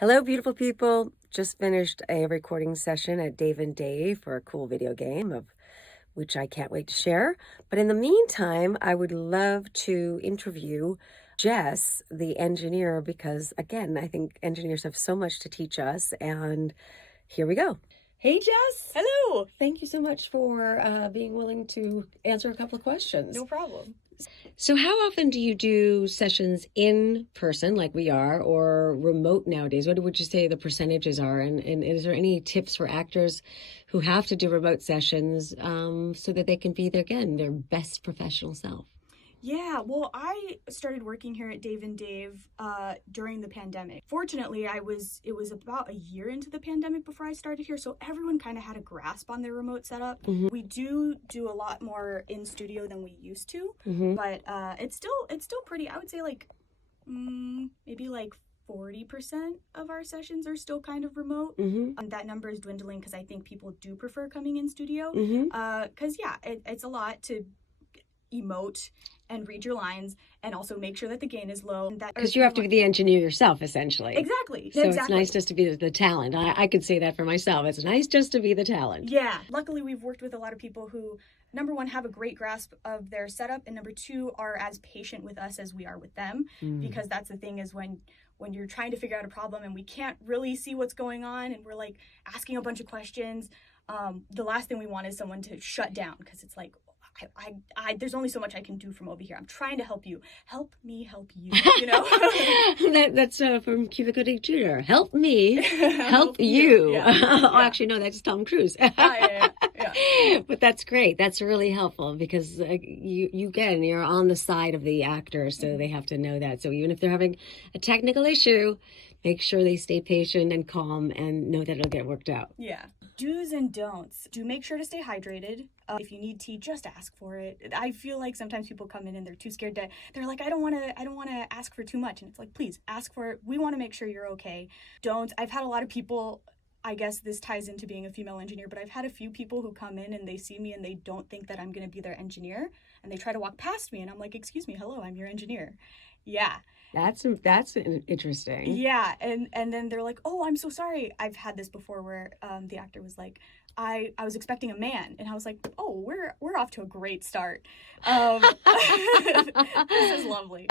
Hello, beautiful people. Just finished a recording session at Dave and Dave for a cool video game of which I can't wait to share. But in the meantime, I would love to interview Jess, the engineer, because again, I think engineers have so much to teach us. And here we go. Hey, Jess. Hello. Thank you so much for being willing to answer a couple of questions. No problem. So how often do you do sessions in person like we are or remote nowadays? What would you say the percentages are? And is there any tips for actors who have to do remote sessions so that they can be their best professional self? Yeah, well, I started working here at Dave and Dave during the pandemic. Fortunately, it was about a year into the pandemic before I started here, so everyone kind of had a grasp on their remote setup. Mm-hmm. We do a lot more in studio than we used to, Mm-hmm. but it's still pretty. I would say maybe like 40% of our sessions are still kind of remote. Mm-hmm. That number is dwindling because I think people do prefer coming in studio. Mm-hmm. Because it's a lot to emote and read your lines and also make sure that the gain is low. Because you have to be the engineer yourself, essentially. Exactly. So it's nice just to be the talent. I could say that for myself. It's nice just to be the talent. Yeah. Luckily, we've worked with a lot of people who, number one, have a great grasp of their setup, and number two, are as patient with us as we are with them. Because that's the thing is when you're trying to figure out a problem and we can't really see what's going on and we're like asking a bunch of questions, the last thing we want is someone to shut down because it's like, there's only so much I can do from over here. I'm trying to help you. Help me help you, you know? That's from Cuba Gooding Jr. Help me help you. Yeah. Oh, actually, no, that's Tom Cruise. Yeah. But that's great. That's really helpful because you're on the side of the actor, so they have to know that. So even if they're having a technical issue, make sure they stay patient and calm and know that it'll get worked out. Yeah. Do's and don'ts. Do make sure to stay hydrated. If you need tea, just ask for it. I feel like sometimes people come in and they're too scared to. They're like, I don't want to ask for too much, and it's like, please ask for it. We want to make sure you're okay. Don'ts. I've had a lot of people. I guess this ties into being a female engineer, but I've had a few people who come in and they see me and they don't think that I'm going to be their engineer, and they try to walk past me, and I'm like, excuse me, hello, I'm your engineer. Yeah. That's interesting. Yeah, and then they're like, oh, I'm so sorry. I've had this before where the actor was like, I was expecting a man, and I was like, oh, we're off to a great start. This is lovely.